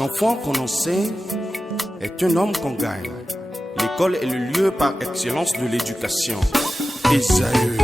Chaque enfant qu'on enseigne est un homme qu'on gagne. L'école est le lieu par excellence de l'éducation. Esaü.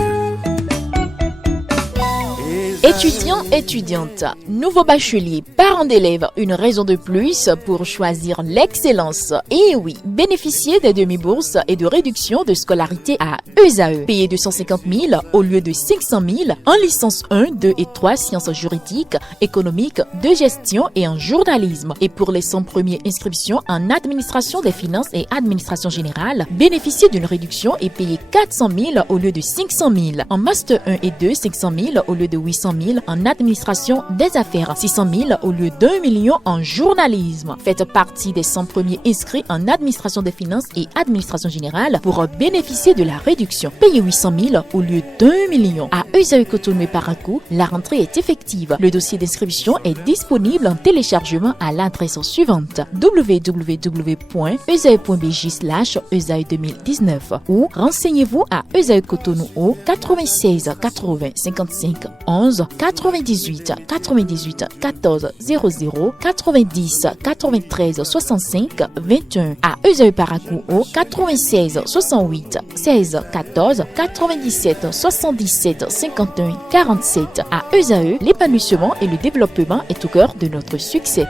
Étudiants, étudiantes, nouveaux bacheliers, parents d'élèves, une raison de plus pour choisir l'excellence. Et oui, bénéficier des demi-bourses et de réduction de scolarité à Esaü. Payer 250 000 au lieu de 500 000 en licence 1, 2 et 3 sciences juridiques, économiques, de gestion et en journalisme. Et pour les 100 premières inscriptions en administration des finances et administration générale, bénéficier d'une réduction et payer 400 000 au lieu de 500 000. En master 1 et 2, 500 000 au lieu de 800 000 en administration des affaires, 600 000 au lieu d'1 million en journalisme. Faites partie des 100 premiers inscrits en administration des finances et administration générale pour bénéficier de la réduction. Payez 800 000 au lieu d'1 million. À Esaü Cotonou et Parakou, la rentrée est effective. Le dossier d'inscription est disponible en téléchargement à l'adresse suivante: www.esaü.bj/esaü2019 ou renseignez-vous à Esaü Cotonou au 96 80 55 11 98 98 14 00 90 93 65 21. À Esaü Parakou au 96 68 16 14 97 77 51 47. À Esaü, l'épanouissement et le développement est au cœur de notre succès.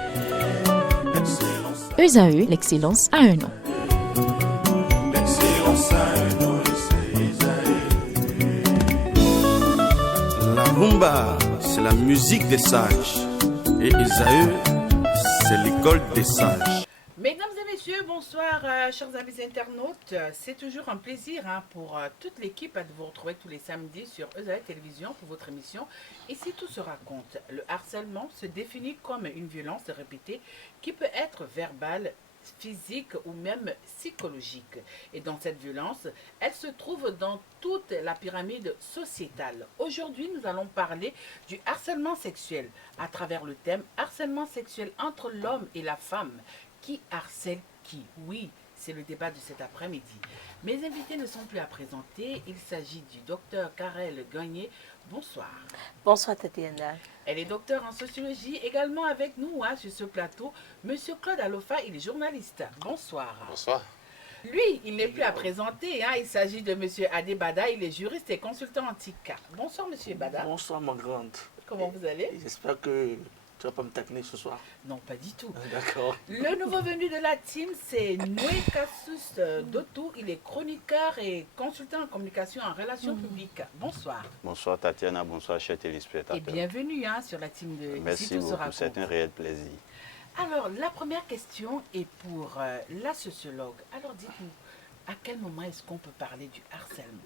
Esaü, l'excellence a un nom. La rumba, c'est la musique des sages. Et Esaü, c'est l'école des sages. Mesdames et messieurs, bonsoir, chers amis internautes. C'est toujours un plaisir pour toute l'équipe de vous retrouver tous les samedis sur Esaü Télévision pour votre émission Ici tout se raconte. Le harcèlement se définit comme une violence répétée qui peut être verbale, physique ou même psychologique. Et dans cette violence, elle se trouve dans toute la pyramide sociétale. Aujourd'hui, nous allons parler du harcèlement sexuel à travers le thème harcèlement sexuel entre l'homme et la femme. Qui harcèle qui? Oui, c'est le débat de cet après-midi. Mes invités ne sont plus à présenter. Il s'agit du docteur Karel Gagné. Bonsoir. Bonsoir Tatiana. Elle est docteure en sociologie. Également avec nous sur ce plateau, Monsieur Claude Alofa, il est journaliste. Bonsoir. Bonsoir. Lui, il n'est plus à présenter. Il s'agit de Monsieur Adé Bada, il est juriste et consultant antique. Bonsoir Monsieur Bada. Bonsoir ma grande. Comment vous allez? J'espère que tu vas pas me taquiner ce soir. Non, pas du tout. D'accord. Le nouveau venu de la team, c'est Noé Cassus Dotou. Il est chroniqueur et consultant en communication en relations publiques. Bonsoir. Bonsoir Tatiana, bonsoir chers téléspectateurs. Et bienvenue sur la team de Merci Ici tout se beaucoup, raconte. c'est un réel plaisir. Alors, la première question est pour la sociologue. Alors, dites-nous, à quel moment est-ce qu'on peut parler du harcèlement?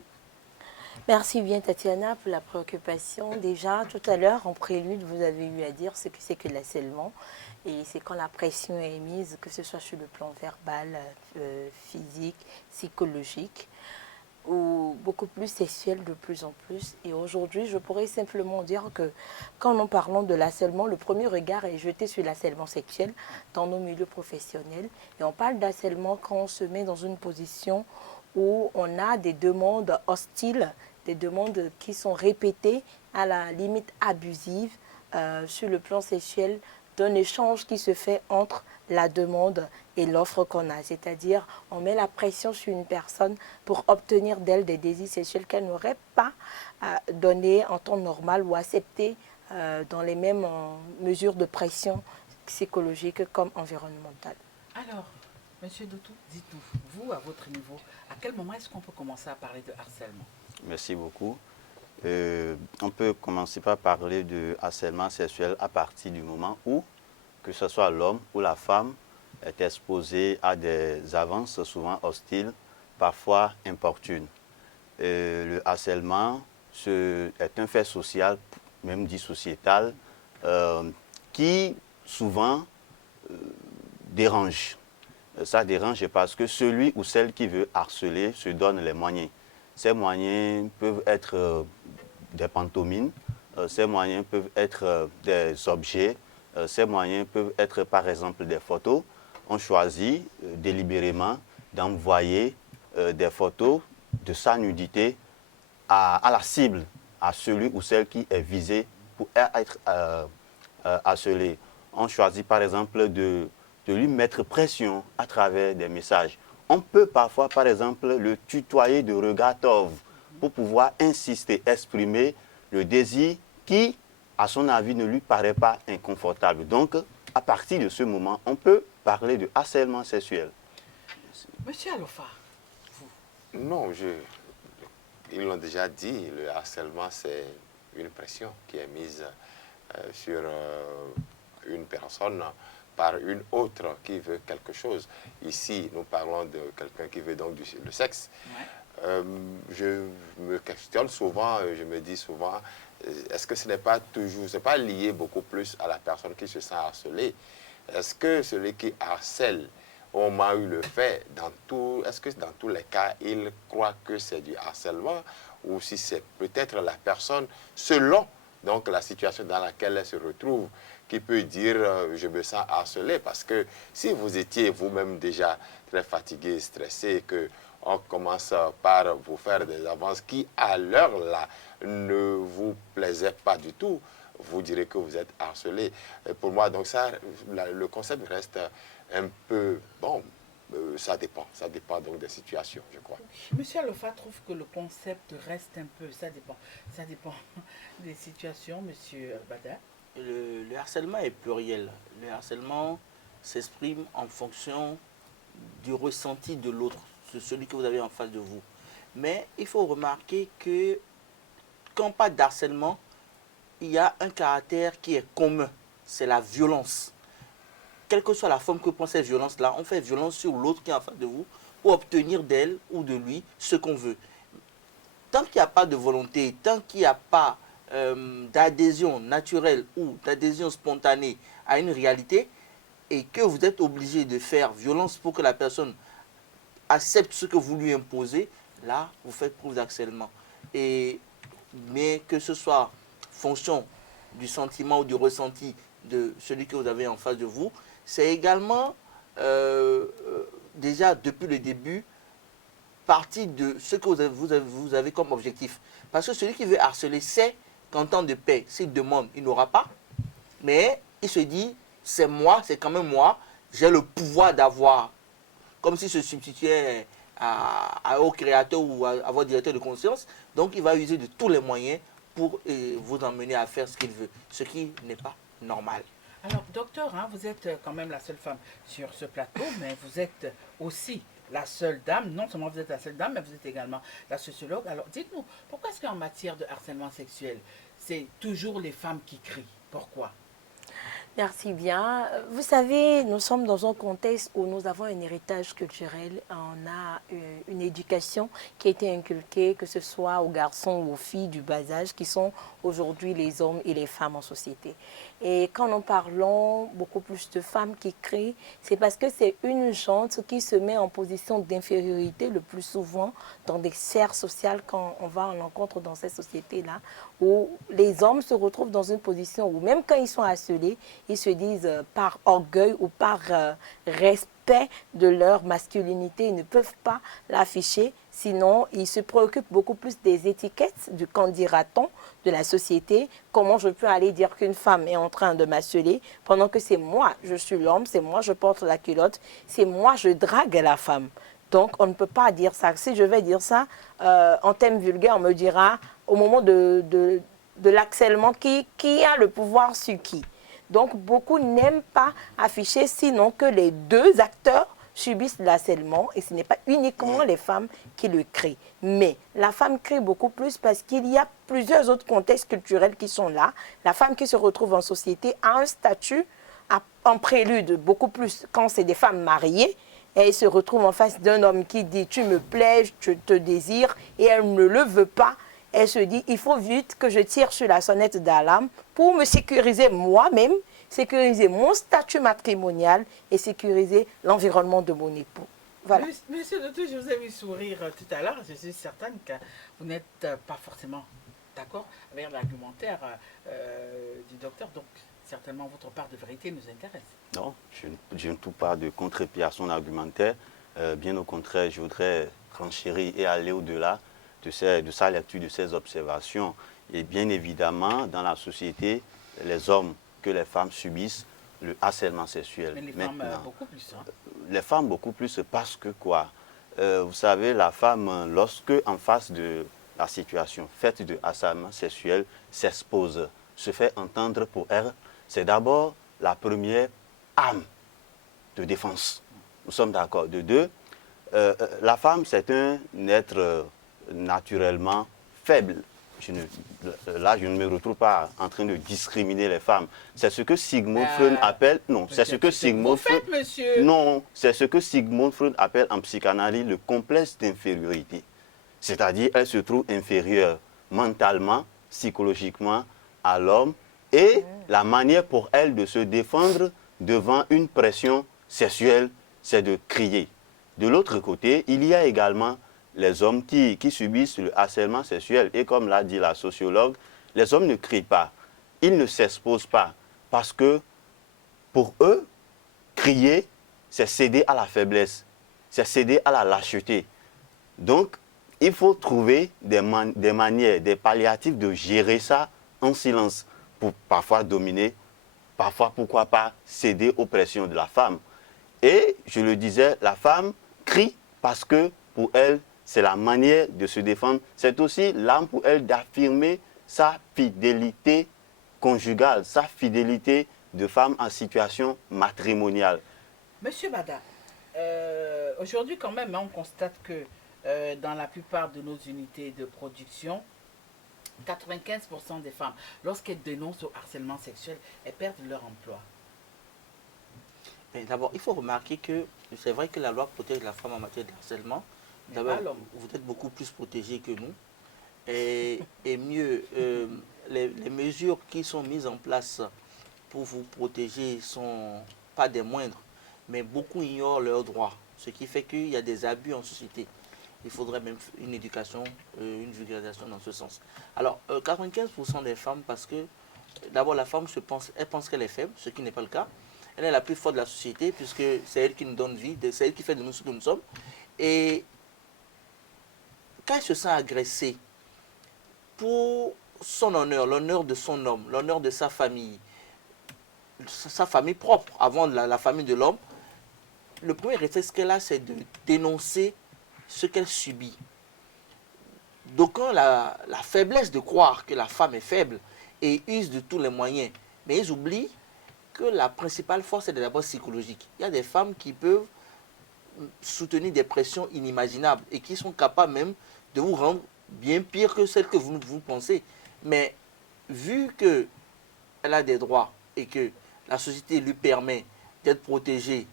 Merci bien Tatiana pour la préoccupation. Déjà, tout à l'heure, en prélude, vous avez eu à dire ce que c'est que l'harcèlement. Et c'est quand la pression est mise, que ce soit sur le plan verbal, physique, psychologique, ou beaucoup plus sexuel de plus en plus. Et aujourd'hui, je pourrais simplement dire que quand nous parlons de l'harcèlement, le premier regard est jeté sur l'harcèlement sexuel dans nos milieux professionnels. Et on parle d'harcèlement quand on se met dans une position où on a des demandes hostiles, des demandes qui sont répétées, à la limite abusive, sur le plan sexuel, d'un échange qui se fait entre la demande et l'offre qu'on a. C'est-à-dire, on met la pression sur une personne pour obtenir d'elle des désirs sexuels qu'elle n'aurait pas donnés en temps normal ou acceptés dans les mêmes mesures de pression psychologique comme environnementale. Alors, Monsieur Dotou, dites-nous, vous, à votre niveau, à quel moment est-ce qu'on peut commencer à parler de harcèlement? Merci beaucoup. On peut commencer par parler de harcèlement sexuel à partir du moment où, que ce soit l'homme ou la femme, est exposé à des avances souvent hostiles, parfois importunes. Le harcèlement est un fait social, même dit sociétal, qui souvent dérange. Ça dérange parce que celui ou celle qui veut harceler se donne les moyens. Ces moyens peuvent être des pantomimes, ces moyens peuvent être des objets, ces moyens peuvent être par exemple des photos. On choisit délibérément d'envoyer des photos de sa nudité à la cible, à celui ou celle qui est visé pour être harcelé. on choisit par exemple de lui mettre pression à travers des messages. On peut parfois, par exemple, le tutoyer de regard torve pour pouvoir insister, exprimer le désir qui, à son avis, ne lui paraît pas inconfortable. Donc, à partir de ce moment, on peut parler de harcèlement sexuel. Monsieur Alofa, Non, ils l'ont déjà dit, le harcèlement, c'est une pression qui est mise sur une personne par une autre qui veut quelque chose. Ici, nous parlons de quelqu'un qui veut donc le sexe. ouais. Je me questionne souvent, je me dis souvent, est-ce que ce n'est pas toujours, c'est pas lié beaucoup plus à la personne qui se sent harcelée? Est-ce que celui qui harcèle, au moment où il le fait, est-ce que dans tous les cas, il croit que c'est du harcèlement ou si c'est peut-être la personne, selon donc la situation dans laquelle elle se retrouve, qui peut dire je me sens harcelé, parce que si vous étiez vous-même déjà très fatigué, stressé, que on commence par vous faire des avances qui à l'heure là ne vous plaisaient pas du tout, vous direz que vous êtes harcelé. Et pour moi, donc ça, le concept reste un peu bon. Ça dépend donc des situations, je crois. Monsieur Alofa trouve que le concept reste un peu, ça dépend des situations, Monsieur Bada. Le harcèlement est pluriel. Le harcèlement s'exprime en fonction du ressenti de l'autre, de celui que vous avez en face de vous. Mais il faut remarquer que quand on parle d'harcèlement, il y a un caractère qui est commun, c'est la violence. Quelle que soit la forme que prend cette violence-là, on fait violence sur l'autre qui est en face de vous pour obtenir d'elle ou de lui ce qu'on veut. Tant qu'il n'y a pas de volonté, tant qu'il n'y a pas d'adhésion naturelle ou d'adhésion spontanée à une réalité, et que vous êtes obligé de faire violence pour que la personne accepte ce que vous lui imposez, là, vous faites preuve d'harcèlement. Mais que ce soit fonction du sentiment ou du ressenti de celui que vous avez en face de vous, c'est également déjà depuis le début partie de ce que vous avez comme objectif. Parce que celui qui veut harceler sait qu'en temps de paix, s'il demande, il n'aura pas. Mais il se dit, c'est moi, c'est quand même moi, j'ai le pouvoir d'avoir, comme s'il se substituait au créateur ou à votre directeur de conscience. Donc il va user de tous les moyens pour vous emmener à faire ce qu'il veut, ce qui n'est pas normal. Alors, docteur, hein, vous êtes quand même la seule femme sur ce plateau, mais vous êtes aussi la seule dame. Non seulement vous êtes la seule dame, mais vous êtes également la sociologue. Alors, dites-nous, pourquoi est-ce qu'en matière de harcèlement sexuel, c'est toujours les femmes qui crient? Pourquoi? Merci bien. Vous savez, nous sommes dans un contexte où nous avons un héritage culturel. On a une éducation qui a été inculquée, que ce soit aux garçons ou aux filles du bas âge, qui sont aujourd'hui les hommes et les femmes en société. Et quand nous parlons beaucoup plus de femmes qui crient, c'est parce que c'est une gente qui se met en position d'infériorité le plus souvent dans des sphères sociales quand on va en rencontre dans ces sociétés-là, où les hommes se retrouvent dans une position où même quand ils sont harcelés, ils se disent par orgueil ou par respect de leur masculinité, ils ne peuvent pas l'afficher. Sinon, ils se préoccupent beaucoup plus des étiquettes, du qu'en dira-t-on, de la société. Comment je peux aller dire qu'une femme est en train de m'harceler pendant que c'est moi, je suis l'homme, c'est moi, je porte la culotte, c'est moi, je drague la femme. Donc, on ne peut pas dire ça. Si je vais dire ça, en thème vulgaire, on me dira, au moment de l'harcèlement, qui a le pouvoir sur qui? Donc, beaucoup n'aiment pas afficher, sinon que les deux acteurs subissent l'harcèlement, et ce n'est pas uniquement les femmes qui le créent. Mais la femme crée beaucoup plus parce qu'il y a plusieurs autres contextes culturels qui sont là. La femme qui se retrouve en société a un statut en prélude, beaucoup plus quand c'est des femmes mariées, et elle se retrouve en face d'un homme qui dit « tu me plais, je te désire » et elle ne le veut pas. Elle se dit « il faut vite que je tire sur la sonnette d'alarme pour me sécuriser moi-même, sécuriser mon statut matrimonial et sécuriser l'environnement de mon époux. » Voilà. Monsieur le docteur, je vous ai vu sourire tout à l'heure. Je suis certaine que vous n'êtes pas forcément d'accord avec l'argumentaire du docteur. Donc, certainement, votre part de vérité nous intéresse. Non, je ne trouve pas de contre-pied à son argumentaire. Bien au contraire, je voudrais renchérir et aller au-delà de sa lecture, de ses observations. Et bien évidemment, dans la société, les hommes que les femmes subissent le harcèlement sexuel. Mais les femmes, Maintenant, beaucoup plus. Hein. les femmes beaucoup plus parce que quoi? Vous savez, la femme, lorsque en face de la situation faite de harcèlement sexuel, s'expose, se fait entendre pour elle, c'est d'abord la première arme de défense. Nous sommes d'accord. De deux, la femme, c'est un être naturellement faible. Là, je ne me retrouve pas en train de discriminer les femmes. C'est ce que Sigmund Freud appelle... Non, c'est ce que Sigmund Freud... monsieur. Non, c'est ce que Sigmund Freud appelle en psychanalyse le complexe d'infériorité. C'est-à-dire, elle se trouve inférieure mentalement, psychologiquement à l'homme et la manière pour elle de se défendre devant une pression sexuelle, c'est de crier. De l'autre côté, il y a également les hommes qui subissent le harcèlement sexuel. Et comme l'a dit la sociologue, les hommes ne crient pas, ils ne s'exposent pas. Parce que pour eux, crier, c'est céder à la faiblesse, c'est céder à la lâcheté. Donc, il faut trouver des manières, des palliatifs de gérer ça en silence pour parfois dominer, parfois, pourquoi pas, céder aux pressions de la femme. Et, je le disais, la femme crie parce que pour elle, c'est la manière de se défendre. C'est aussi l'arme pour elle d'affirmer sa fidélité conjugale, sa fidélité de femme en situation matrimoniale. Monsieur Bada, aujourd'hui quand même, on constate que dans la plupart de nos unités de production, 95% des femmes, lorsqu'elles dénoncent au harcèlement sexuel, elles perdent leur emploi. D'abord, il faut remarquer que c'est vrai que la loi protège la femme en matière de harcèlement. D'abord, vous êtes beaucoup plus protégés que nous. Et mieux, les mesures qui sont mises en place pour vous protéger ne sont pas des moindres, mais beaucoup ignorent leurs droits, ce qui fait qu'il y a des abus en société. Il faudrait même une éducation, une vulgarisation dans ce sens. Alors, 95% des femmes, parce que d'abord la femme elle pense qu'elle est faible, ce qui n'est pas le cas. Elle est la plus forte de la société, puisque c'est elle qui nous donne vie, c'est elle qui fait de nous ce que nous sommes. Et quand elle se sent agressée, pour son honneur, l'honneur de son homme, l'honneur de sa famille propre, avant la famille de l'homme, le premier réflexe qu'elle a, c'est de dénoncer ce qu'elle subit. D'aucuns la faiblesse de croire que la femme est faible et usent de tous les moyens. Mais ils oublient que la principale force est d'abord psychologique. Il y a des femmes qui peuvent soutenir des pressions inimaginables et qui sont capables même de vous rendre bien pire que celles que vous pensez. Mais vu qu'elle a des droits et que la société lui permet d'être protégée,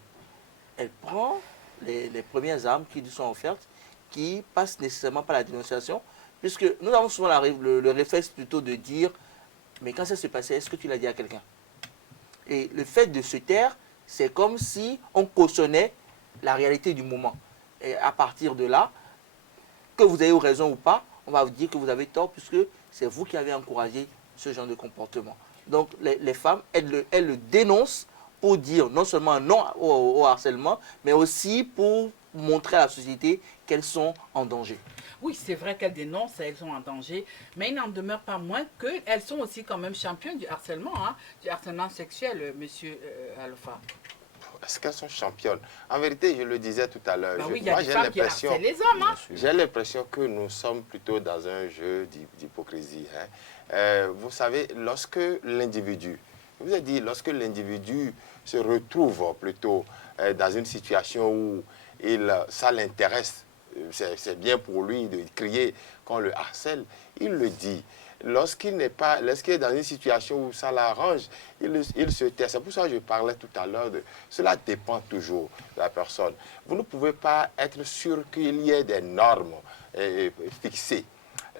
elle prend les premières armes qui lui sont offertes, qui passent nécessairement par la dénonciation, puisque nous avons souvent le réflexe plutôt de dire « mais quand ça s'est passé, est-ce que tu l'as dit à quelqu'un ?» Et le fait de se taire, c'est comme si on cautionnait la réalité du moment. Et à partir de là, que vous ayez raison ou pas, on va vous dire que vous avez tort, puisque c'est vous qui avez encouragé ce genre de comportement. Donc les femmes, elles le dénoncent pour dire non seulement non au harcèlement, mais aussi pour montrer à la société qu'elles sont en danger. Oui, c'est vrai qu'elles dénoncent, elles sont en danger, mais il n'en demeure pas moins qu'elles sont aussi quand même championnes du harcèlement sexuel, monsieur Alpha. Est-ce qu'elles sont championnes? En vérité, je le disais tout à l'heure. Oui, il y a des femmes qui harcèlent les hommes. J'ai l'impression que nous sommes plutôt dans un jeu d'hypocrisie. Vous savez, lorsque l'individu, je vous ai dit, lorsque l'individu se retrouve plutôt dans une situation où ça l'intéresse, c'est bien pour lui de crier qu'on le harcèle, il le dit. Lorsqu'il est dans une situation où ça l'arrange, il se tait. C'est pour ça que je parlais tout à l'heure de... Cela dépend toujours de la personne. Vous ne pouvez pas être sûr qu'il y ait des normes fixées.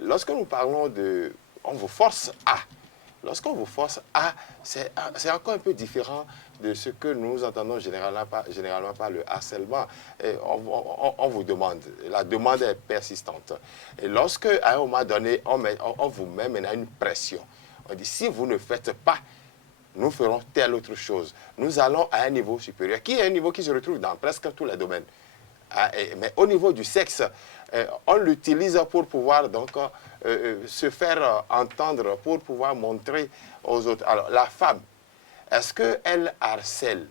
Lorsque nous parlons de... On vous force à... Lorsqu'on vous force à, c'est encore un peu différent de ce que nous entendons généralement par le harcèlement. Et on vous demande, la demande est persistante. Et lorsque, à un moment donné, on vous met maintenant une pression, on dit, si vous ne faites pas, nous ferons telle autre chose. Nous allons à un niveau supérieur, qui est un niveau qui se retrouve dans presque tous les domaines. Mais au niveau du sexe, on l'utilise pour pouvoir donc se faire entendre, pour pouvoir montrer aux autres. Alors la femme, est-ce qu'elle harcèle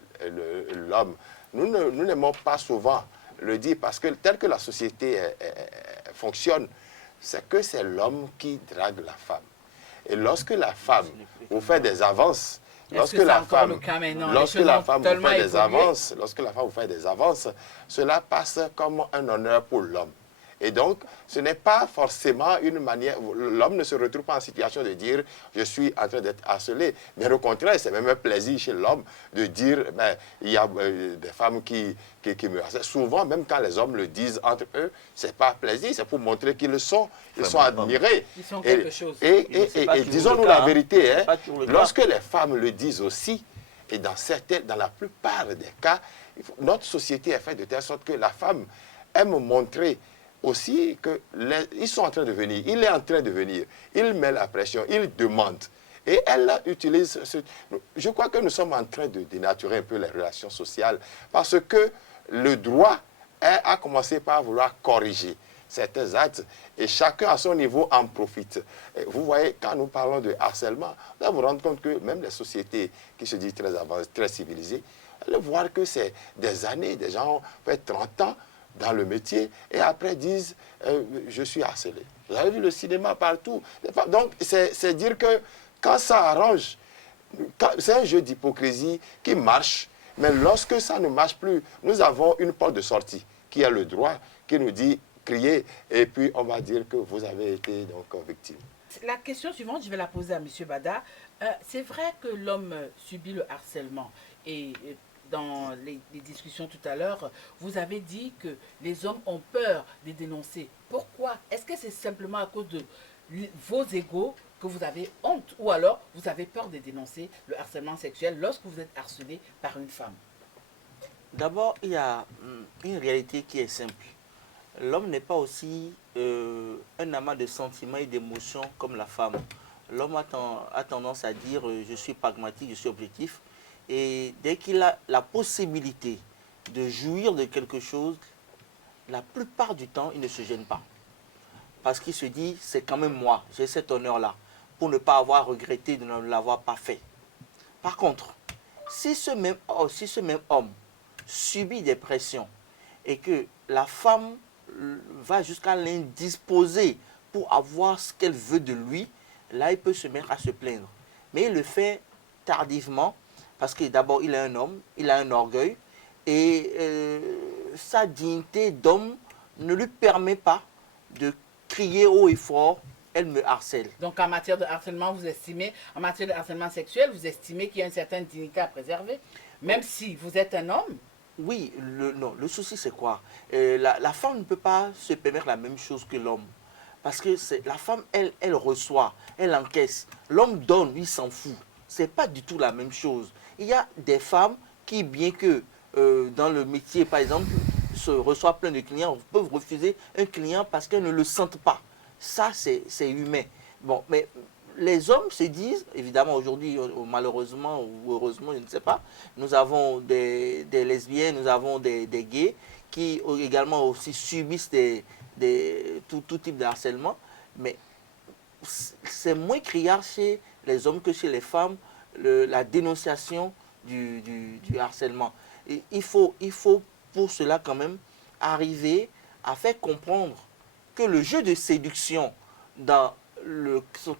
l'homme? Nous n'aimons pas souvent le dire parce que tel que la société fonctionne, c'est que c'est l'homme qui drague la femme. Et lorsque la femme vous fait des avances, lorsque la femme vous fait des avances, cela passe comme un honneur pour l'homme. Et donc, ce n'est pas forcément une manière... L'homme ne se retrouve pas en situation de dire « je suis en train d'être harcelé ». Mais au contraire, c'est même un plaisir chez l'homme de dire « il y a des femmes qui me harcèlent ». Souvent, même quand les hommes le disent entre eux, ce n'est pas plaisir, c'est pour montrer qu'ils le sont. Ils sont admirés. Ils sont quelque chose. Et disons-nous la vérité, lorsque les femmes le disent aussi, et dans la plupart des cas, notre société est faite de telle sorte que la femme aime montrer aussi qu'ils sont en train de venir, il est en train de venir, il met la pression, il demande. Et elle utilise... Je crois que nous sommes en train de dénaturer un peu les relations sociales parce que le droit a commencé par vouloir corriger certains actes et chacun à son niveau en profite. Et vous voyez, quand nous parlons de harcèlement, vous vous rendez compte que même les sociétés qui se disent très avancées, très civilisées, elles voient que c'est des années, des gens ont fait 30 ans dans le métier et après disent je suis harcelé. Vous avez vu le cinéma partout. Donc c'est dire que quand ça arrange, c'est un jeu d'hypocrisie qui marche, mais lorsque ça ne marche plus, nous avons une porte de sortie qui est le droit, qui nous dit crier et puis on va dire que vous avez été donc victime. La question suivante, je vais la poser à M. Bada. C'est vrai que l'homme subit le harcèlement et dans les discussions tout à l'heure, vous avez dit que les hommes ont peur de dénoncer. Pourquoi? Est-ce que c'est simplement à cause de vos égos que vous avez honte ou alors vous avez peur de dénoncer le harcèlement sexuel lorsque vous êtes harcelé par une femme? D'abord, il y a une réalité qui est simple. L'homme n'est pas aussi un amas de sentiments et d'émotions comme la femme. L'homme a tendance à dire je suis pragmatique, je suis objectif. Et dès qu'il a la possibilité de jouir de quelque chose, la plupart du temps, il ne se gêne pas. Parce qu'il se dit, c'est quand même moi, j'ai cet honneur-là, pour ne pas avoir regretté de ne l'avoir pas fait. Par contre, si ce même homme subit des pressions et que la femme va jusqu'à l'indisposer pour avoir ce qu'elle veut de lui, là, il peut se mettre à se plaindre. Mais il le fait tardivement, parce que d'abord, il est un homme, il a un orgueil, et sa dignité d'homme ne lui permet pas de crier haut et fort, elle me harcèle. Donc en matière de harcèlement, vous estimez, en matière de harcèlement sexuel, vous estimez qu'il y a une certaine dignité à préserver, même si vous êtes un homme? Oui, le souci c'est quoi? La femme ne peut pas se permettre la même chose que l'homme. Parce que la femme, elle reçoit, elle encaisse. L'homme donne, il s'en fout. Ce n'est pas du tout la même chose. Il y a des femmes qui, bien que dans le métier, par exemple, reçoivent plein de clients, peuvent refuser un client parce qu'elles ne le sentent pas. Ça, c'est humain. Bon, mais les hommes se disent, évidemment aujourd'hui, malheureusement ou heureusement, je ne sais pas, nous avons des lesbiennes, nous avons des gays qui également aussi subissent tout type de harcèlement. Mais c'est moins criard chez les hommes que chez les femmes, la dénonciation du harcèlement. Et il faut pour cela quand même arriver à faire comprendre que le jeu de séduction dans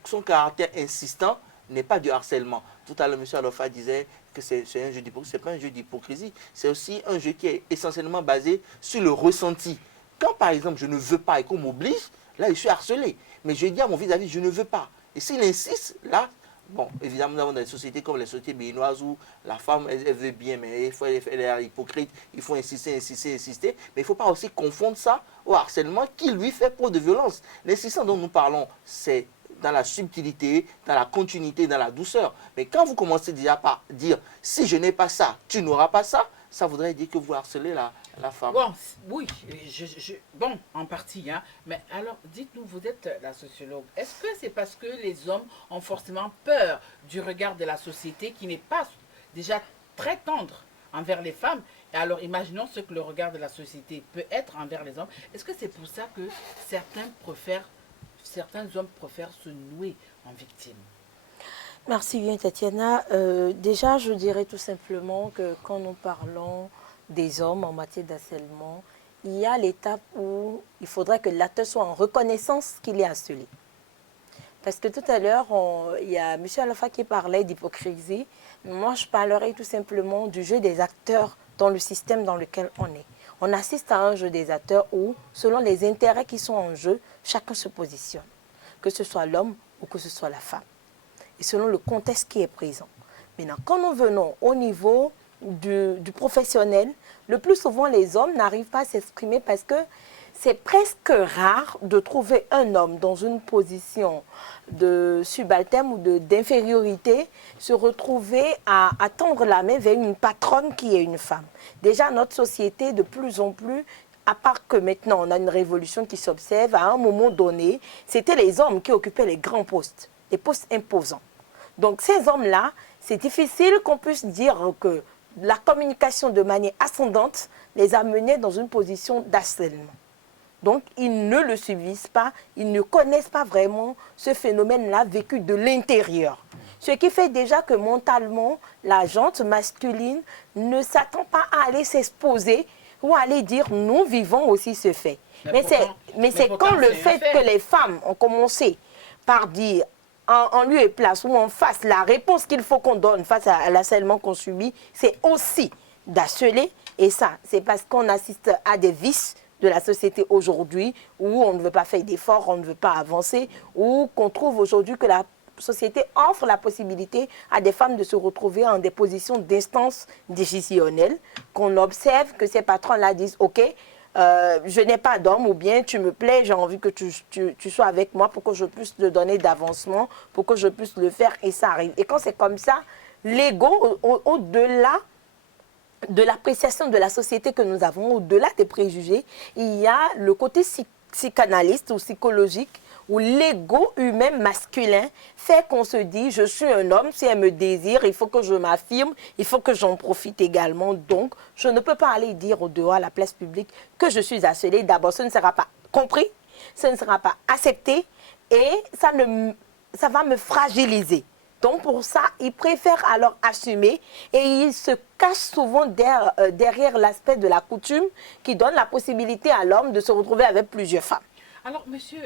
son caractère insistant n'est pas du harcèlement. Tout à l'heure, M. Alofa disait que c'est un jeu d'hypocrisie. Ce n'est pas un jeu d'hypocrisie, c'est aussi un jeu qui est essentiellement basé sur le ressenti. Quand par exemple je ne veux pas et qu'on m'oblige, là je suis harcelé. Mais je dis à mon vis-à-vis, je ne veux pas. Et s'il insiste, là, bon, évidemment, nous avons des sociétés comme les sociétés béninoises où la femme, elle veut bien, mais elle est hypocrite, il faut insister. Mais il ne faut pas aussi confondre ça au harcèlement qui lui fait preuve de violence. L'insistance dont nous parlons, c'est dans la subtilité, dans la continuité, dans la douceur. Mais quand vous commencez déjà par dire, si je n'ai pas ça, tu n'auras pas ça, ça voudrait dire que vous harcelez la femme. Bon, oui, bon, en partie, hein. Mais alors, dites-nous, vous êtes la sociologue, est-ce que c'est parce que les hommes ont forcément peur du regard de la société qui n'est pas déjà très tendre envers les femmes? Et alors, imaginons ce que le regard de la société peut être envers les hommes. Est-ce que c'est pour ça que certains hommes préfèrent se nouer en victime? Merci bien, Tatiana. Déjà, je dirais tout simplement que quand nous parlons des hommes en matière d'harcèlement, il y a l'étape où il faudrait que l'acteur soit en reconnaissance qu'il est harcelé. Parce que tout à l'heure, il y a M. Alpha qui parlait d'hypocrisie. Moi, je parlerai tout simplement du jeu des acteurs dans le système dans lequel on est. On assiste à un jeu des acteurs où, selon les intérêts qui sont en jeu, chacun se positionne, que ce soit l'homme ou que ce soit la femme, et selon le contexte qui est présent. Maintenant, quand nous venons au niveau du professionnel, le plus souvent, les hommes n'arrivent pas à s'exprimer parce que c'est presque rare de trouver un homme dans une position de subalterne ou d'infériorité se retrouver à tendre la main vers une patronne qui est une femme. Déjà, notre société, de plus en plus, à part que maintenant on a une révolution qui s'observe, à un moment donné, c'était les hommes qui occupaient les grands postes, les postes imposants. Donc ces hommes-là, c'est difficile qu'on puisse dire que la communication de manière ascendante les a menés dans une position d'harcèlement. Donc, ils ne le subissent pas, ils ne connaissent pas vraiment ce phénomène-là vécu de l'intérieur. Ce qui fait déjà que mentalement, la gente masculine ne s'attend pas à aller s'exposer ou à aller dire nous vivons aussi ce fait. Mais c'est quand le fait que les femmes ont commencé par dire en lieu et place ou en face, la réponse qu'il faut qu'on donne face à l'harcèlement qu'on subit, c'est aussi d'harceler. Et ça, c'est parce qu'on assiste à des vices de la société aujourd'hui où on ne veut pas faire d'efforts, on ne veut pas avancer, ou qu'on trouve aujourd'hui que la société offre la possibilité à des femmes de se retrouver en des positions d'instance décisionnelle, qu'on observe que ces patrons-là disent « Ok, je n'ai pas d'homme » ou bien « Tu me plais, j'ai envie que tu sois avec moi pour que je puisse te donner d'avancement, pour que je puisse le faire » et ça arrive. Et quand c'est comme ça, l'ego, au-delà de l'appréciation de la société que nous avons, au-delà des préjugés, il y a le côté psychanalyste ou psychologique où l'ego humain masculin fait qu'on se dit « je suis un homme, si elle me désire, il faut que je m'affirme, il faut que j'en profite également. Donc, je ne peux pas aller dire au dehors à la place publique que je suis harcelée. D'abord, ce ne sera pas compris, ce ne sera pas accepté et ça va me fragiliser. » Donc pour ça, ils préfèrent alors assumer et ils se cachent souvent derrière l'aspect de la coutume qui donne la possibilité à l'homme de se retrouver avec plusieurs femmes. Alors, monsieur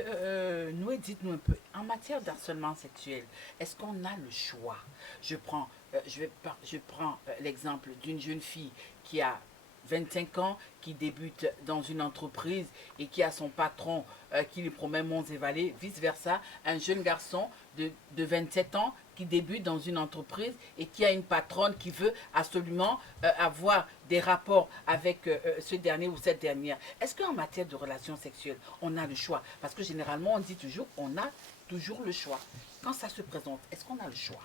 Noé, dites-nous un peu, en matière d'harcèlement sexuel, est-ce qu'on a le choix? Je prends l'exemple d'une jeune fille qui a 25 ans, qui débute dans une entreprise et qui a son patron qui lui promet monts et vallées, vice-versa, un jeune garçon de 27 ans qui débute dans une entreprise et qui a une patronne qui veut absolument avoir des rapports avec ce dernier ou cette dernière. Est-ce qu'en matière de relations sexuelles, on a le choix? Parce que généralement, on dit toujours qu'on a toujours le choix. Quand ça se présente, est-ce qu'on a le choix?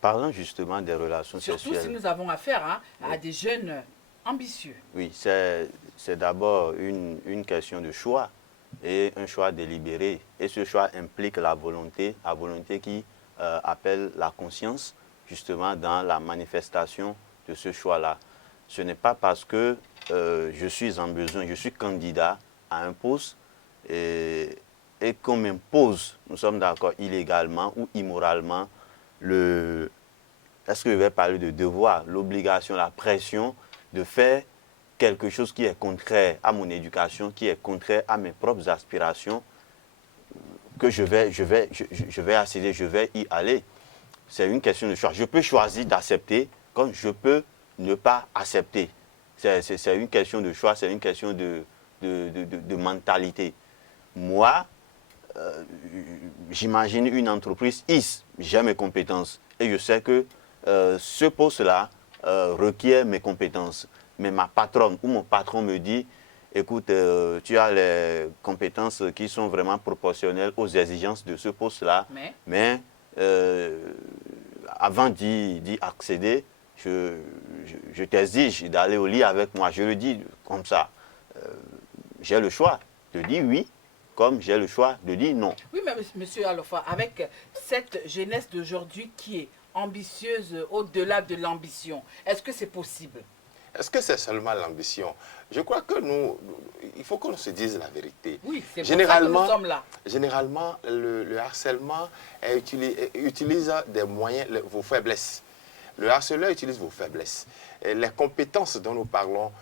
Parlant justement des relations sexuelles. Surtout si nous avons affaire à des jeunes ambitieux. Oui, c'est d'abord une question de choix et un choix délibéré. Et ce choix implique la volonté qui appelle la conscience justement dans la manifestation de ce choix-là. Ce n'est pas parce que je suis en besoin, je suis candidat à un poste et qu'on m'impose, nous sommes d'accord, illégalement ou immoralement, est-ce que je vais parler de devoir, l'obligation, la pression de faire quelque chose qui est contraire à mon éducation, qui est contraire à mes propres aspirations, que je vais accéder, je vais y aller. C'est une question de choix. Je peux choisir d'accepter comme je peux ne pas accepter. C'est une question de choix, c'est une question de mentalité. Moi, j'imagine une entreprise X, j'ai mes compétences et je sais que ce poste-là requiert mes compétences. Mais ma patronne ou mon patron me dit, écoute, tu as les compétences qui sont vraiment proportionnelles aux exigences de ce poste-là, mais avant d'y accéder, je t'exige d'aller au lit avec moi. Je le dis comme ça. J'ai le choix de dire oui, comme j'ai le choix de dire non. Oui, mais monsieur Alpha, avec cette jeunesse d'aujourd'hui qui est ambitieuse au-delà de l'ambition, est-ce que c'est possible? Est-ce que c'est seulement l'ambition? Je crois que il faut qu'on se dise la vérité. Oui, c'est pour ça que nous sommes là. Généralement, le harcèlement utilise des moyens, vos faiblesses. Le harceleur utilise vos faiblesses. Et les compétences dont nous parlons,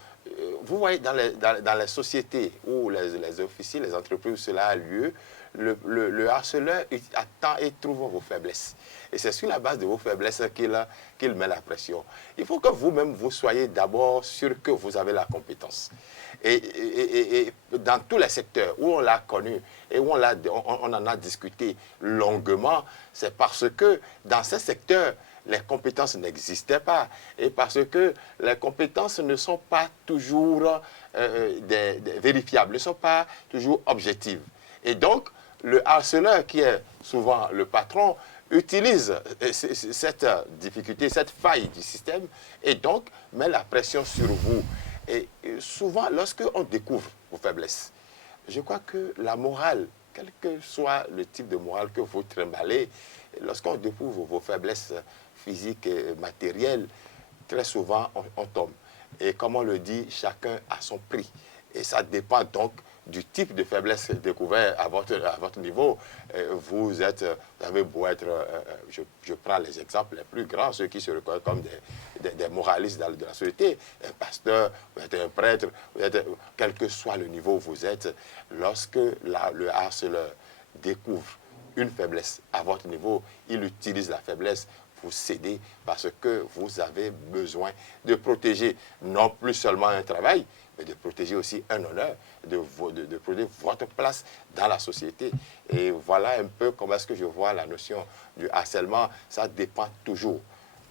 vous voyez, dans les sociétés où les officiers, les entreprises où cela a lieu, le harceleur attend et trouve vos faiblesses. Et c'est sur la base de vos faiblesses qu'il met la pression. Il faut que vous-même, vous soyez d'abord sûr que vous avez la compétence. Et dans tous les secteurs où on l'a connu et où on en a discuté longuement, c'est parce que dans ces secteurs, les compétences n'existaient pas. Et parce que les compétences ne sont pas toujours vérifiables, ne sont pas toujours objectives. Et donc, le harceleur, qui est souvent le patron, utilise cette difficulté, cette faille du système, et donc met la pression sur vous. Et souvent, lorsqu'on découvre vos faiblesses, je crois que la morale, quel que soit le type de morale que vous trimballez, lorsqu'on découvre vos faiblesses physiques et matérielles, très souvent, on tombe. Et comme on le dit, chacun a son prix. Et ça dépend donc du type de faiblesse découvert à votre niveau. Vous avez beau être, je prends les exemples les plus grands, ceux qui se reconnaissent comme des moralistes de la société, un pasteur, vous êtes un prêtre, quel que soit le niveau où vous êtes, lorsque le harceleur découvre une faiblesse à votre niveau, il utilise la faiblesse, vous cédez parce que vous avez besoin de protéger non plus seulement un travail, mais de protéger aussi un honneur, de protéger votre place dans la société. Et voilà un peu comment est-ce que je vois la notion du harcèlement. Ça dépend toujours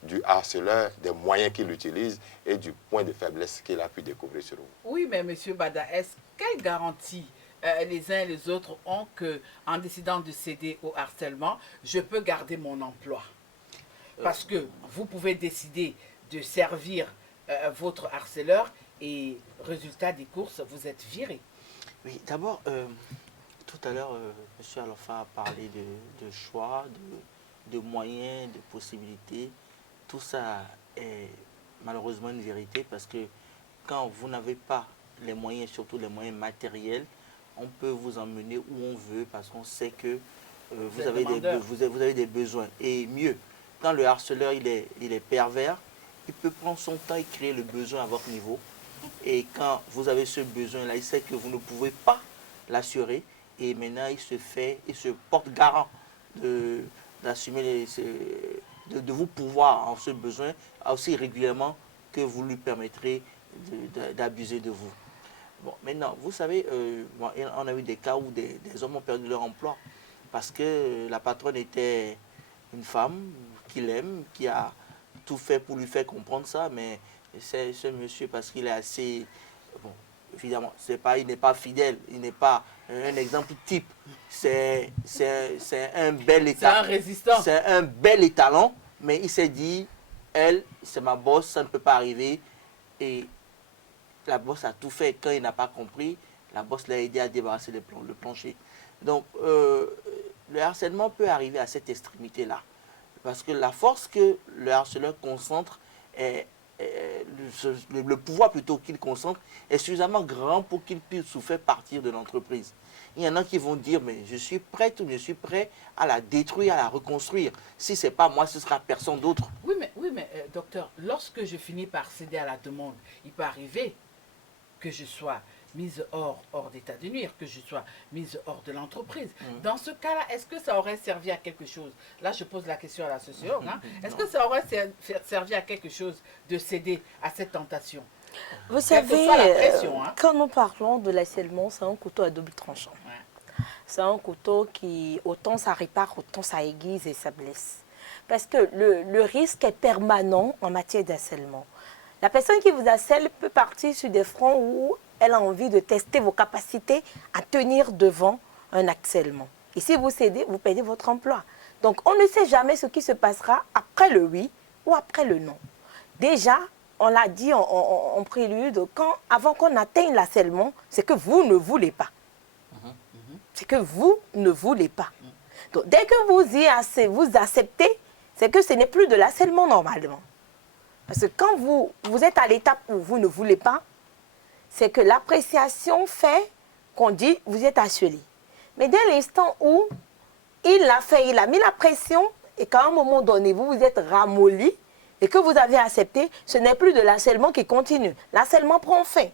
du harceleur, des moyens qu'il utilise et du point de faiblesse qu'il a pu découvrir sur vous. Oui, mais M. Bada, quelle garantie les uns et les autres ont qu'en décidant de céder au harcèlement, je peux garder mon emploi? Parce que vous pouvez décider de servir votre harceleur et résultat des courses, vous êtes viré. Oui, d'abord, tout à l'heure, M. Alofa a parlé de choix, de moyens, de possibilités. Tout ça est malheureusement une vérité parce que quand vous n'avez pas les moyens, surtout les moyens matériels, on peut vous emmener où on veut parce qu'on sait que vous avez des besoins. Et mieux, quand le harceleur il est pervers, il peut prendre son temps et créer le besoin à votre niveau. Et quand vous avez ce besoin-là, il sait que vous ne pouvez pas l'assurer. Et maintenant, il se porte garant d'assumer, de vous pouvoir en ce besoin, aussi régulièrement que vous lui permettrez d'abuser de vous. Bon, maintenant, vous savez, on a eu des cas où des hommes ont perdu leur emploi parce que la patronne était une femme qu'il aime, qui a tout fait pour lui faire comprendre ça, mais c'est ce monsieur, parce qu'il est assez... Bon, évidemment, il n'est pas fidèle, il n'est pas un exemple type. C'est un bel état. C'est un résistant. C'est un bel étalon, mais il s'est dit, elle, c'est ma boss, ça ne peut pas arriver. Et la boss a tout fait. Quand il n'a pas compris, la boss l'a aidé à débarrasser le plancher. Donc, le harcèlement peut arriver à cette extrémité-là. Parce que la force que le harceleur concentre, le pouvoir plutôt qu'il concentre, est suffisamment grand pour qu'il puisse vous faire partir de l'entreprise. Il y en a qui vont dire, mais je suis prête ou je suis prêt à la détruire, à la reconstruire. Si ce n'est pas moi, ce sera personne d'autre. Oui, mais docteur, lorsque je finis par céder à la demande, il peut arriver que je sois mise hors d'état de nuire, que je sois mise hors de l'entreprise. Dans ce cas-là, est-ce que ça aurait servi à quelque chose? Là, je pose la question à la sociologue. Est-ce que ça aurait servi à quelque chose de céder à cette tentation? Vous savez, quand nous parlons de l'harcèlement, c'est un couteau à double tranchant. Ouais. C'est un couteau qui, autant ça répare, autant ça aiguise et ça blesse. Parce que le risque est permanent en matière d'harcèlement. La personne qui vous harcèle peut partir sur des fronts où elle a envie de tester vos capacités à tenir devant un harcèlement. Et si vous cédez, vous perdez votre emploi. Donc, on ne sait jamais ce qui se passera après le oui ou après le non. Déjà, on l'a dit en prélude, avant qu'on atteigne l'harcèlement, c'est que vous ne voulez pas. C'est que vous ne voulez pas. Donc, dès que vous acceptez, c'est que ce n'est plus de l'harcèlement normalement. Parce que quand vous êtes à l'étape où vous ne voulez pas, c'est que l'appréciation fait qu'on dit vous êtes harcelé. Mais dès l'instant où il l'a fait, il a mis la pression et qu'à un moment donné, vous vous êtes ramolli et que vous avez accepté, ce n'est plus de l'harcèlement qui continue. L'harcèlement prend fin.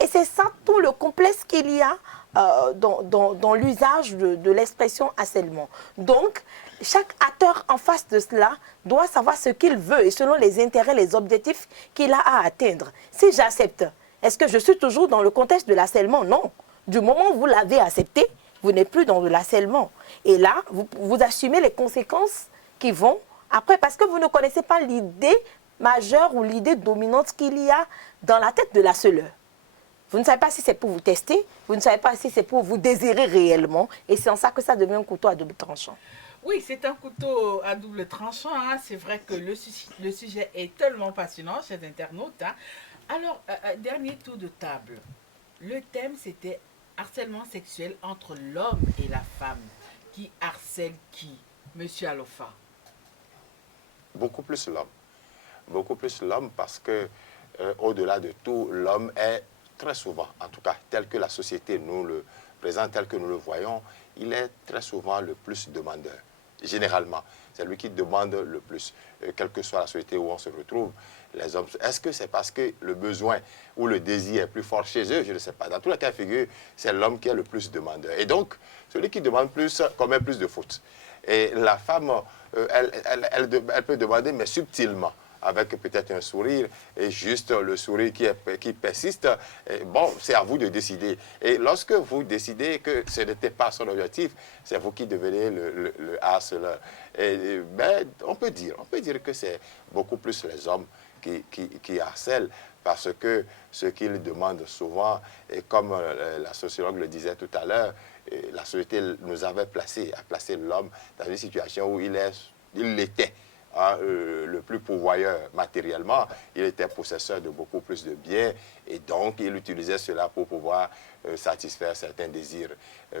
Et c'est ça tout le complexe qu'il y a dans l'usage de l'expression harcèlement. Donc, chaque acteur en face de cela doit savoir ce qu'il veut et selon les intérêts, les objectifs qu'il a à atteindre. Si j'accepte, est-ce que je suis toujours dans le contexte de l'harcèlement? Non. Du moment où vous l'avez accepté, vous n'êtes plus dans le harcèlement. Et là, vous assumez les conséquences qui vont après, parce que vous ne connaissez pas l'idée majeure ou l'idée dominante qu'il y a dans la tête de l'harceleur. Vous ne savez pas si c'est pour vous tester, vous ne savez pas si c'est pour vous désirer réellement, et c'est en ça que ça devient un couteau à double tranchant. Oui, c'est un couteau à double tranchant. Hein. C'est vrai que le sujet est tellement passionnant, chers internautes. Hein. Alors, dernier tour de table. Le thème, c'était harcèlement sexuel entre l'homme et la femme. Qui harcèle qui, Monsieur Alofa? Beaucoup plus l'homme. Beaucoup plus l'homme parce que, au-delà de tout, l'homme est très souvent, en tout cas, tel que la société nous le présente, tel que nous le voyons, il est très souvent le plus demandeur. Généralement, c'est lui qui demande le plus, quelle que soit la société où on se retrouve. Les hommes, est-ce que c'est parce que le besoin ou le désir est plus fort chez eux? Je ne sais pas. Dans tous les cas de figure, c'est l'homme qui est le plus demandeur. Et donc, celui qui demande plus commet plus de fautes. Et la femme, elle peut demander, mais subtilement, avec peut-être un sourire, et juste le sourire qui persiste. Et bon, c'est à vous de décider. Et lorsque vous décidez que ce n'était pas son objectif, c'est vous qui devenez le harceleur. Et ben, on peut dire que c'est beaucoup plus les hommes qui harcèlent, parce que ce qu'ils demandent souvent, et comme la sociologue le disait tout à l'heure, la société nous avait placé l'homme dans une situation où il l'était. Le plus pourvoyeur matériellement, il était possesseur de beaucoup plus de biens et donc il utilisait cela pour pouvoir satisfaire certains désirs.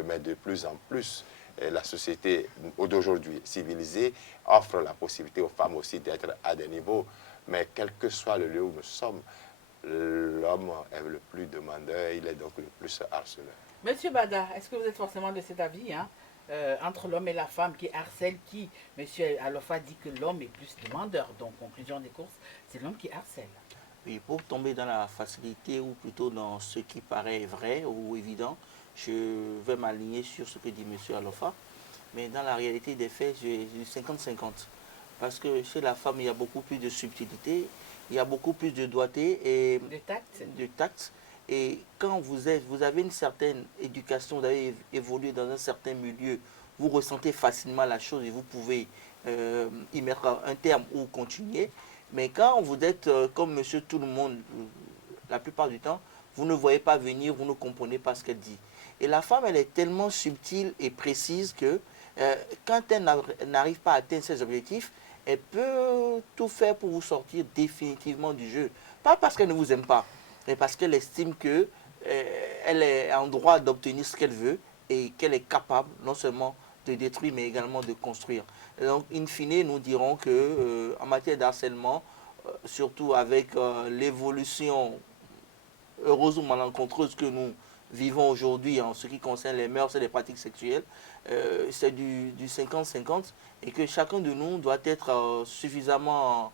Mais de plus en plus, la société d'aujourd'hui civilisée offre la possibilité aux femmes aussi d'être à des niveaux. Mais quel que soit le lieu où nous sommes, l'homme est le plus demandeur, il est donc le plus harceleur. Monsieur Bada, est-ce que vous êtes forcément de cet avis, hein? Entre l'homme et la femme qui harcèle qui? Monsieur Alofa dit que l'homme est plus demandeur. Donc, conclusion des courses, c'est l'homme qui harcèle. Oui, pour tomber dans la facilité ou plutôt dans ce qui paraît vrai ou évident, je vais m'aligner sur ce que dit monsieur Alofa. Mais dans la réalité des faits, j'ai du 50-50. Parce que chez la femme, il y a beaucoup plus de subtilité, il y a beaucoup plus de doigté et de tact. Et quand vous avez une certaine éducation, vous avez évolué dans un certain milieu, vous ressentez facilement la chose et vous pouvez y mettre un terme ou continuer. Mais quand vous êtes comme monsieur tout le monde, la plupart du temps, vous ne voyez pas venir, vous ne comprenez pas ce qu'elle dit. Et la femme, elle est tellement subtile et précise que quand elle n'arrive pas à atteindre ses objectifs, elle peut tout faire pour vous sortir définitivement du jeu. Pas parce qu'elle ne vous aime pas, mais parce qu'elle estime qu'elle est en droit d'obtenir ce qu'elle veut et qu'elle est capable non seulement de détruire, mais également de construire. Et donc, in fine, nous dirons qu'en matière d'harcèlement, surtout avec l'évolution heureuse ou malencontreuse que nous vivons aujourd'hui en ce qui concerne les mœurs et les pratiques sexuelles, c'est du 50-50 et que chacun de nous doit être suffisamment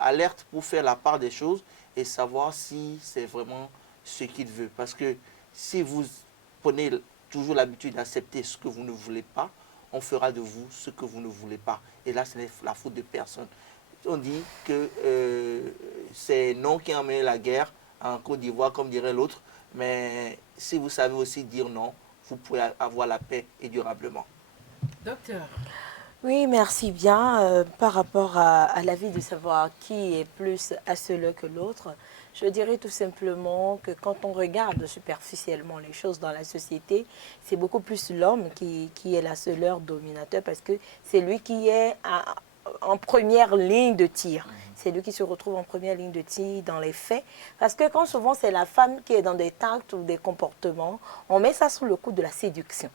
alerte pour faire la part des choses et savoir si c'est vraiment ce qu'il veut. Parce que si vous prenez toujours l'habitude d'accepter ce que vous ne voulez pas, on fera de vous ce que vous ne voulez pas. Et là, ce n'est la faute de personne. On dit que c'est non qui a emmené la guerre en Côte d'Ivoire, comme dirait l'autre. Mais si vous savez aussi dire non, vous pouvez avoir la paix et durablement. Docteur. Oui, merci bien. Par rapport à l'avis de savoir qui est plus harceleur que l'autre, je dirais tout simplement que quand on regarde superficiellement les choses dans la société, c'est beaucoup plus l'homme qui est l'harceleur dominateur parce que c'est lui qui est en première ligne de tir. C'est lui qui se retrouve en première ligne de tir dans les faits. Parce que quand souvent c'est la femme qui est dans des actes ou des comportements, on met ça sous le coup de la séduction.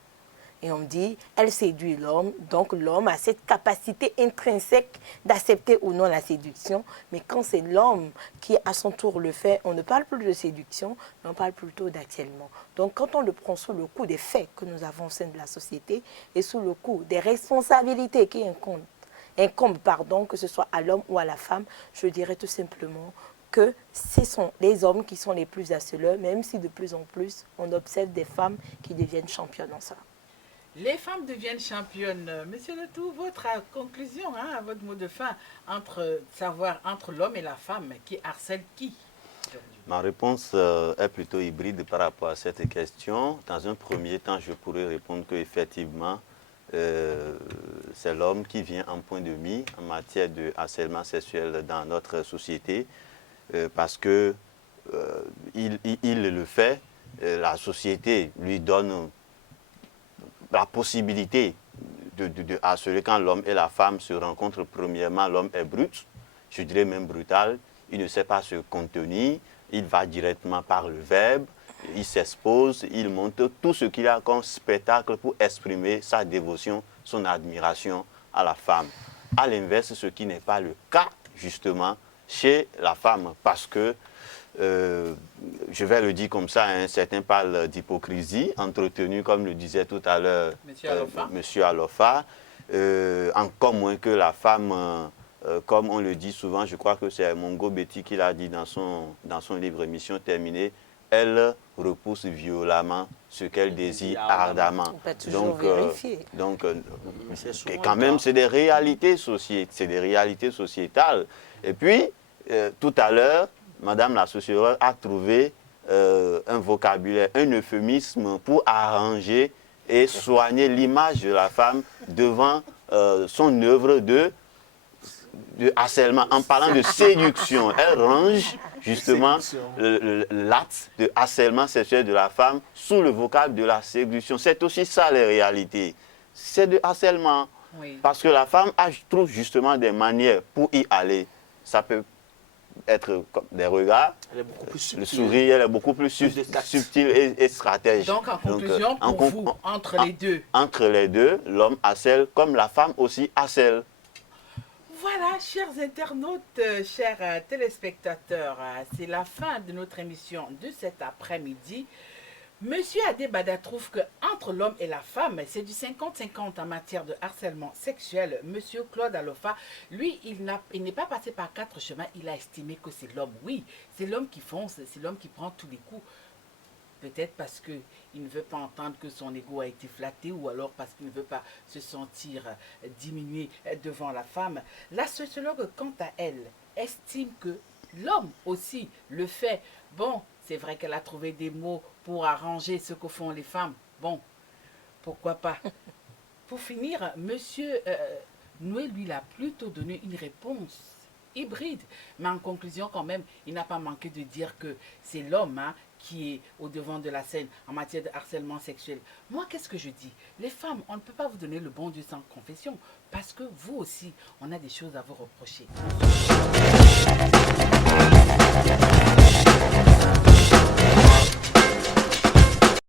Et on me dit, elle séduit l'homme, donc l'homme a cette capacité intrinsèque d'accepter ou non la séduction. Mais quand c'est l'homme qui à son tour le fait, on ne parle plus de séduction, mais on parle plutôt d'actuellement. Donc quand on le prend sous le coup des faits que nous avons au sein de la société et sous le coup des responsabilités qui incombent, que ce soit à l'homme ou à la femme, je dirais tout simplement que ce sont les hommes qui sont les plus harceleurs, même si de plus en plus on observe des femmes qui deviennent championnes en ça. Les femmes deviennent championnes. Monsieur Letou, votre conclusion, votre mot de fin, entre l'homme et la femme, qui harcèle qui aujourd'hui? Ma réponse est plutôt hybride par rapport à cette question. Dans un premier temps, je pourrais répondre qu'effectivement, c'est l'homme qui vient en point de mire en matière de harcèlement sexuel dans notre société, parce que il le fait, la société lui donne la possibilité de harceler quand l'homme et la femme se rencontrent. Premièrement, l'homme est brut, je dirais même brutal, il ne sait pas se contenir, il va directement par le verbe, il s'expose, il montre tout ce qu'il a comme spectacle pour exprimer sa dévotion, son admiration à la femme. À l'inverse, ce qui n'est pas le cas, justement, chez la femme, parce que je vais le dire comme ça, certains parlent d'hypocrisie entretenue, comme le disait tout à l'heure Monsieur Alofa, encore moins que la femme, comme on le dit souvent, je crois que c'est Mongo Betty qui l'a dit dans son livre Mission terminée, elle repousse violemment ce qu'elle désire ardemment. On peut toujours vérifier. Quand même, c'est des réalités sociétales. Et puis, tout à l'heure, Madame la sociologue a trouvé un vocabulaire, un euphémisme pour arranger et soigner l'image de la femme devant son œuvre de harcèlement. En parlant de séduction, elle range justement l'acte de harcèlement sexuel de la femme sous le vocable de la séduction. C'est aussi ça les réalités. C'est de harcèlement. Oui. Parce que la femme trouve justement des manières pour y aller. Ça peut être comme des regards, le sourire, elle est beaucoup plus subtil et stratège. Donc en conclusion, entre les deux, l'homme harcèle comme la femme aussi harcèle. Voilà, chers internautes, chers téléspectateurs, c'est la fin de notre émission de cet après-midi. Monsieur Adebada trouve qu'entre l'homme et la femme, c'est du 50-50 en matière de harcèlement sexuel. Monsieur Claude Alofa, lui, il n'est pas passé par 4 chemins, il a estimé que c'est l'homme. Oui, c'est l'homme qui fonce, c'est l'homme qui prend tous les coups. Peut-être parce qu'il ne veut pas entendre que son ego a été flatté ou alors parce qu'il ne veut pas se sentir diminué devant la femme. La sociologue, quant à elle, estime que l'homme aussi le fait. Bon, c'est vrai qu'elle a trouvé des mots pour arranger ce que font les femmes. Bon, pourquoi pas. Pour finir, monsieur Noué, lui, a plutôt donné une réponse hybride. Mais en conclusion, quand même, il n'a pas manqué de dire que c'est l'homme qui est au devant de la scène en matière de harcèlement sexuel. Moi, qu'est-ce que je dis? Les femmes, on ne peut pas vous donner le bon Dieu sans confession, parce que vous aussi, on a des choses à vous reprocher.